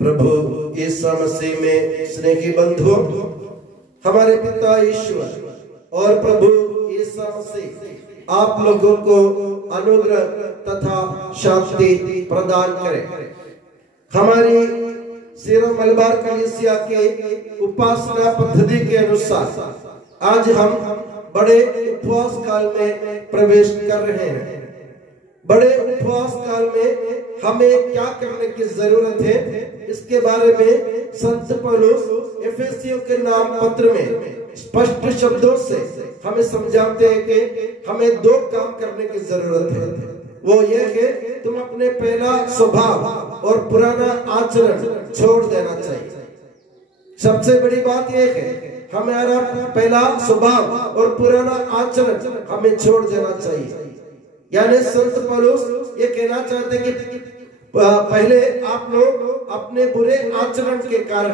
प्रभु यीशु मसीह में स्नेही बंधुओं, हमारे पिता ईश्वर और प्रभु यीशु मसीह आप लोगों को अनुग्रह तथा शांति प्रदान करें। हमारी सीरो मलबार कलीसिया के उपासना पद्धति के अनुसार आज हम बड़े उपवास काल में प्रवेश कर रहे हैं। बड़े उपवास काल में हमें क्या करने की जरूरत है, इसके बारे में संत पौलुस एफेसियों के नाम पत्र में स्पष्ट शब्दों से हमें समझाते हैं कि हमें दो काम करने की जरूरत है। वो ये कि तुम अपने पहला स्वभाव और पुराना आचरण छोड़ देना चाहिए। सबसे बड़ी बात यह है हमारा पहला स्वभाव और पुराना आचरण हमें छोड़ देना चाहिए। यानी संत पौलुस ये कहना चाहते हैं कि पहले आप लोग अपने बुरे आचरण के कारण,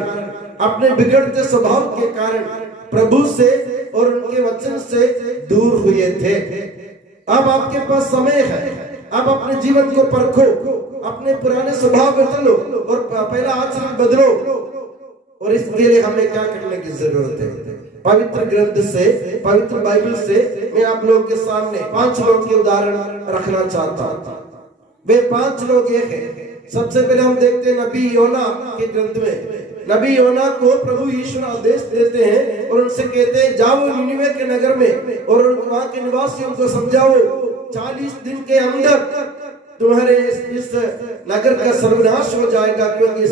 अपने बिगड़ते स्वभाव के कारण प्रभु से और उनके वचन से दूर हुए थे। अब आपके पास समय है, आप अपने जीवन को परखो, अपने पुराने स्वभाव बदलो और पहला आचरण बदलो। और इसके लिए हमें क्या करने की जरूरत है? पवित्र ग्रंथ से, पवित्र बाइबल से मैं आप लोगों के सामने 5 लोगों के उदाहरण रखना चाहता हूँ। वे 5 लोग ये हैं। सबसे पहले हम देखते हैं नबी योना के ग्रंथ में। नबी योना को प्रभु ईश्वर आदेश देते हैं और उनसे कहते हैं जाओ निनिवे के नगर में और वहां के निवासियों को समझाओ 40 दिन के अंदर तुम्हारे इस नगर का सर्वनाश हो जाएगा, क्योंकि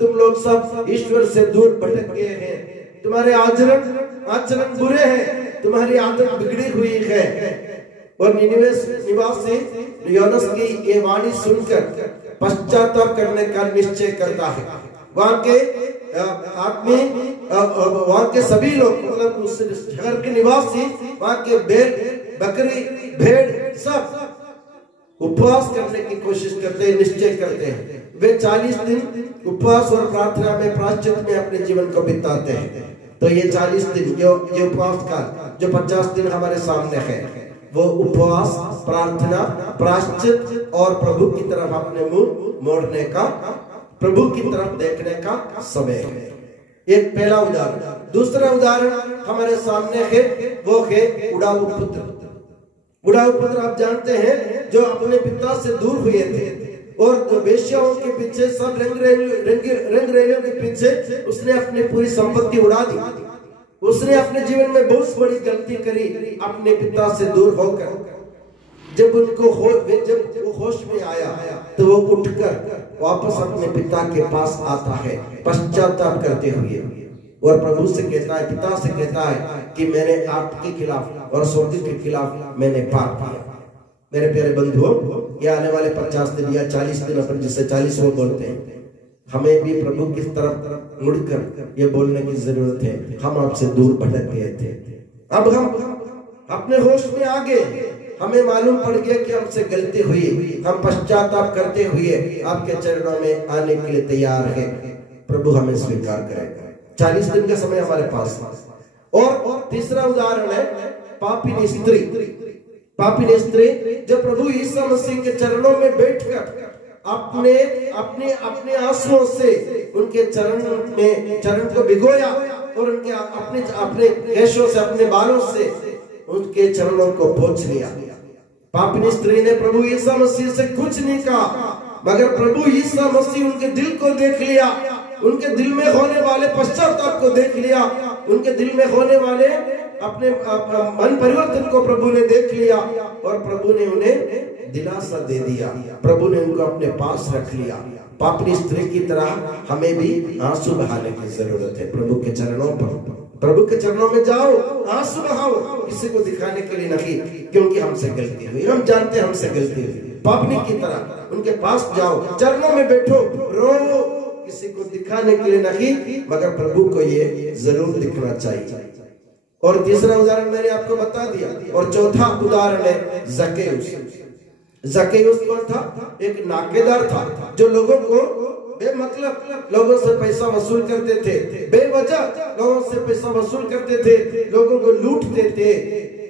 तुम लोग सब ईश्वर से दूर भटक गए हैं। तुम्हारे आचरण बुरे हैं, तुम्हारी आदत बिगड़ी हुई है। और निनिवे निवासी योनस की ये वाणी सुनकर पश्चाताप करने का निश्चय करता है। वहां के आदमी, वहां के सभी लोग, मतलब उस शहर के निवासी, वहां के बकरी भेड़ सब उपवास करने की कोशिश करते हैं, निश्चय करते हैं। वे 40 दिन उपवास और प्रार्थना में, प्रायश्चित में अपने जीवन को बिताते हैं। तो ये 40 दिन ये उपवास का जो 50 दिन हमारे सामने है, वो उपवास, प्रार्थना, प्रायश्चित और प्रभु की तरफ अपने मुंह मोड़ने का, प्रभु की तरफ देखने का समय है। एक पहला उदाहरण। दूसरा उदाहरण हमारे सामने है, वो है उड़ाऊ पुत्र। उड़ाऊ पुत्र आप जानते हैं, जो अपने पिता से दूर हुए थे और वेश्याओं के पीछे, सब रंग रैलियों के पीछे उसने अपनी पूरी संपत्ति उड़ा दी। उसने अपने जीवन में बहुत बड़ी गलती करी अपने पिता से दूर होकर। जब वो होश में आया तो वो उठकर वापस अपने पिता के पास आता है पश्चाताप करते हुए, और प्रभु से कहता है, पिता से कहता है कि मैंने आपके खिलाफ और स्वर्ग के खिलाफ मैंने पाप किया। मेरे प्यारे बंधुओं, ये आने वाले 50 दिन या 40 दिन, अपन जिसे 40 वो बोलते हैं, हमें भी प्रभु की तरफ मुड़कर ये बोलने की जरूरत है, हम आपसे दूर भटक गए थे, अब हम अपने होश में आ गए, हमें मालूम पड़ गया कि हमसे गलती हुई, हम पश्चाताप करते हुए आपके चरणों में आने के लिए तैयार है। प्रभु हमें स्वीकार करेगा। 40 दिन का समय हमारे पास। और तीसरा उदाहरण है पापिनी स्त्री। पापिनी स्त्री जो प्रभु यीशु मसीह के चरणों में बैठकर अपने आंसुओं से उनके चरण को भिगोया और उनके अपने केशों से, अपने बालों से उनके चरणों को पोंछ लिया। पापिनी स्त्री ने प्रभु यीशु मसीह से कुछ नहीं कहा, मगर प्रभु यीशु मसीह उनके दिल को देख लिया, उनके दिल में होने वाले पश्चाताप को देख लिया, उनके दिल में होने वाले अपने मन परिवर्तन को प्रभु ने देख लिया और प्रभु ने उन्हें दिलासा दे दिया। प्रभु ने उनको अपने पास रख लिया। पापिनी स्त्री की तरह हमें भी आंसू बहाने की जरूरत है प्रभु के चरणों पर। प्रभु के चरणों में जाओ, आंसू बहाओ, किसी को दिखाने के लिए नहीं, क्योंकि हमसे गलती हुई, हम जानते हैं हमसे गलती हुई। पापिनी की तरह उनके पास जाओ, चरणों में बैठो, रो, किसी को दिखाने के लिए नहीं, मगर प्रभु को ये जरूर दिखना चाहिए। और तीसरा उदाहरण मैंने आपको बता दिया। और चौथा उदाहरण है जक्केयुस। जक्केयुस कौन था? एक नाकेदार था जो लोगों को बेमतलब लोगों से पैसा वसूल करते थे, बेवजह लोगों से पैसा वसूल करते थे, लोगों को लूटते थे।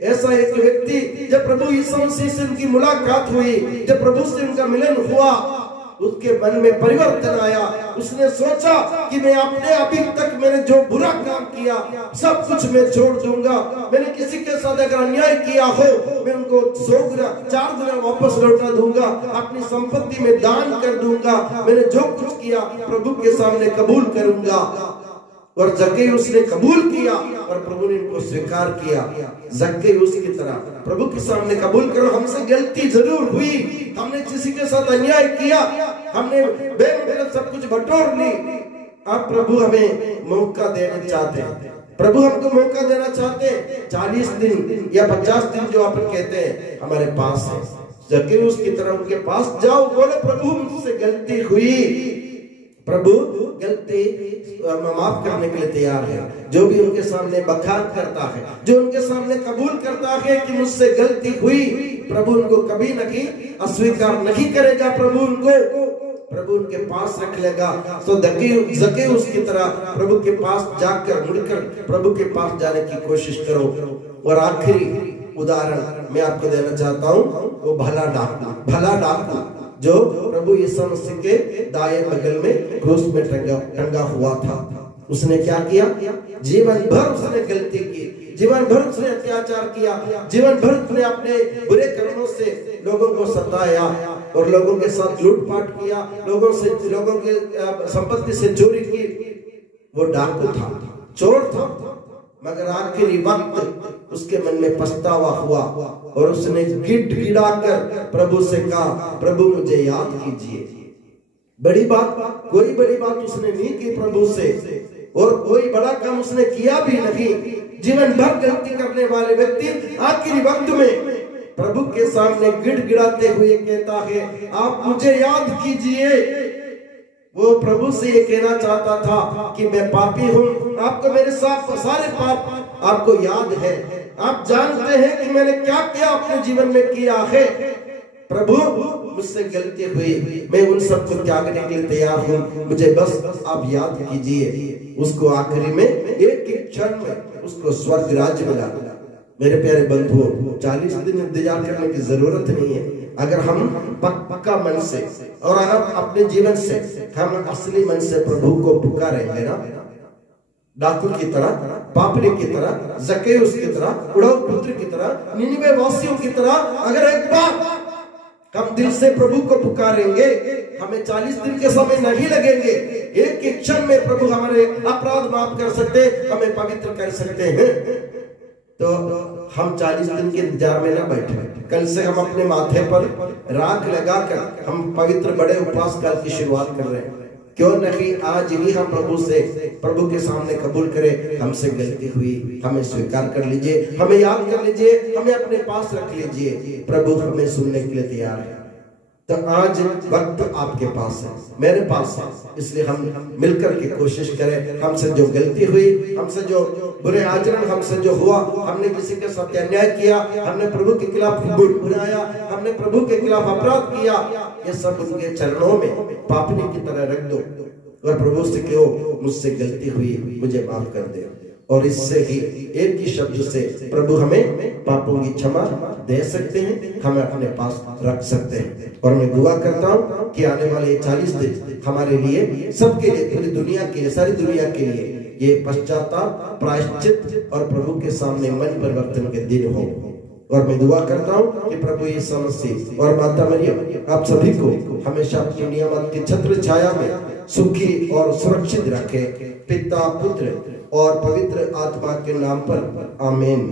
ऐसा एक व्यक्ति, जब प्रभु यीशु मसीह से उनकी मुलाकात हुई, जब प्रभु से उनका मिलन हुआ, उसके मन में परिवर्तन आया। उसने सोचा कि मैं अपने अभी तक मैंने जो बुरा काम किया सब कुछ मैं छोड़ दूंगा। मैंने किसी के साथ अगर अन्याय किया हो मैं उनको 100 गुना 4 गुना वापस लौटा दूंगा, अपनी संपत्ति में दान कर दूंगा। मैंने जो कुछ किया प्रभु के सामने कबूल करूंगा। और जक्कैयुस ने कबूल किया और प्रभु ने इनको स्वीकार किया। जक्कैयुस की तरह प्रभु के सामने कबूल करो, हमसे गलती जरूर हुई, हमने किसी के साथ अन्याय किया, हमने बेमतलब सब कुछ बटोर ली। अब प्रभु हमें मौका देना चाहते हैं, प्रभु हमको मौका देना चाहते हैं। 40 दिन या 50 दिन जो अपन कहते हैं हमारे पास है। जक्कैयुस की तरह उनके पास जाओ, बोले प्रभु मुझसे गलती हुई। प्रभु गलती माफ करने के लिए तैयार है। जो भी उनके सामने बखान करता है, जो उनके सामने कबूल करता है कि मुझसे गलती हुई, प्रभु उनको कभी नहीं अस्वीकार नहीं करेगा। प्रभु उनके पास रख लेगा। तो जक्कैयुस की तरह प्रभु के पास जाकर मुड़कर प्रभु के पास जाने की कोशिश करो। और आखिरी उदाहरण मैं आपको देना चाहता हूँ, वो भला डाकू जो प्रभु यीशु मसीह के दाएं बगल में क्रूस में टंगा हुआ था। उसने क्या किया? जीवन भर उसने गलती की, जीवन भर उसने अत्याचार किया, जीवन भर उसने अपने बुरे कर्मों से लोगों को सताया और लोगों के साथ लूटपाट किया, लोगों के संपत्ति से चोरी की। वो डाकू था, चोर था, मगर आखिरी वक्त उसके मन में पछतावा हुआ और उसने गिड़गिड़ाकर प्रभु से कहा, प्रभु मुझे याद कीजिए। बड़ी बात, कोई बड़ी बात उसने नहीं की प्रभु से और कोई बड़ा काम उसने किया भी नहीं। जीवन भर गलती करने वाले व्यक्ति आखिरी वक्त में प्रभु के सामने गिड़गिड़ाते हुए कहता है, आप मुझे याद कीजिए। वो प्रभु से ये कहना चाहता था कि मैं पापी हूँ, आपको मेरे साथ सारे पाप आपको याद है, आप जानते हैं कि मैंने क्या क्या अपने जीवन में किया है। प्रभु मुझसे गलती हुई, मैं उन सब को त्यागने के लिए तैयार हूँ, मुझे बस आप याद कीजिए। उसको आखिरी में एक क्षण में उसको स्वर्ग राज्य मिला। मेरे प्यारे बंधुओं, 40 दिन इंतजार करने की जरूरत नहीं है। अगर हम पक्का मन से और अगर अपने जीवन से हम असली मन से प्रभु को पुकारेंगे ना, डाकू की तरह, पापड़ी की तरह, जक्कैयुस की तरह, उड़ाऊ पुत्र की तरह, निनिवे वासियों की तरह, अगर एक बार हम दिल से प्रभु को पुकारेंगे, हमें 40 दिन के समय नहीं लगेंगे। एक क्षण में प्रभु हमारे अपराध माफ कर सकते, हमें पवित्र कर सकते हैं। तो हम 40 दिन के इंतजार में ना बैठे, कल से हम अपने माथे पर राख लगाकर हम पवित्र बड़े उपवास काल की शुरुआत कर रहे हैं। क्यों नहीं आज ही हम प्रभु के सामने कबूल करें, हमसे गलती हुई, हमें स्वीकार कर लीजिए, हमें याद कर लीजिए, हमें अपने पास रख लीजिए। प्रभु हमें सुनने के लिए तैयार है। तो आज वक्त आपके पास है, मेरे पास है, इसलिए हम मिलकर के कोशिश करें। हमसे जो गलती हुई, हमसे जो बुरे आचरण हमसे जो हुआ, हमने किसी के साथ अन्याय किया, हमने प्रभु के खिलाफ बुराया, हमने प्रभु के खिलाफ अपराध किया, ये सब उनके चरणों में पापनी की तरह रख दो और प्रभु से कहो, मुझसे गलती हुई, मुझे माफ कर दे। और इससे ही एक ही शब्द से प्रभु हमें पापों की क्षमा दे सकते हैं, हमें अपने पास रख सकते हैं। और मैं दुआ करता हूँ कि आने वाले 40 दिन हमारे लिए, सबके लिए, पूरी दुनिया के लिए, सारी दुनिया के लिए ये पश्चाताप, प्रायश्चित और प्रभु के सामने मन परिवर्तन के दिन हो। और मैं दुआ करता हूँ कि प्रभु यीशु मसीह और माता मरियम आप सभी को हमेशा अपनी नियामत की छत्र छाया में सुखी और सुरक्षित रखे। पिता, पुत्र और पवित्र आत्मा के नाम पर आमीन।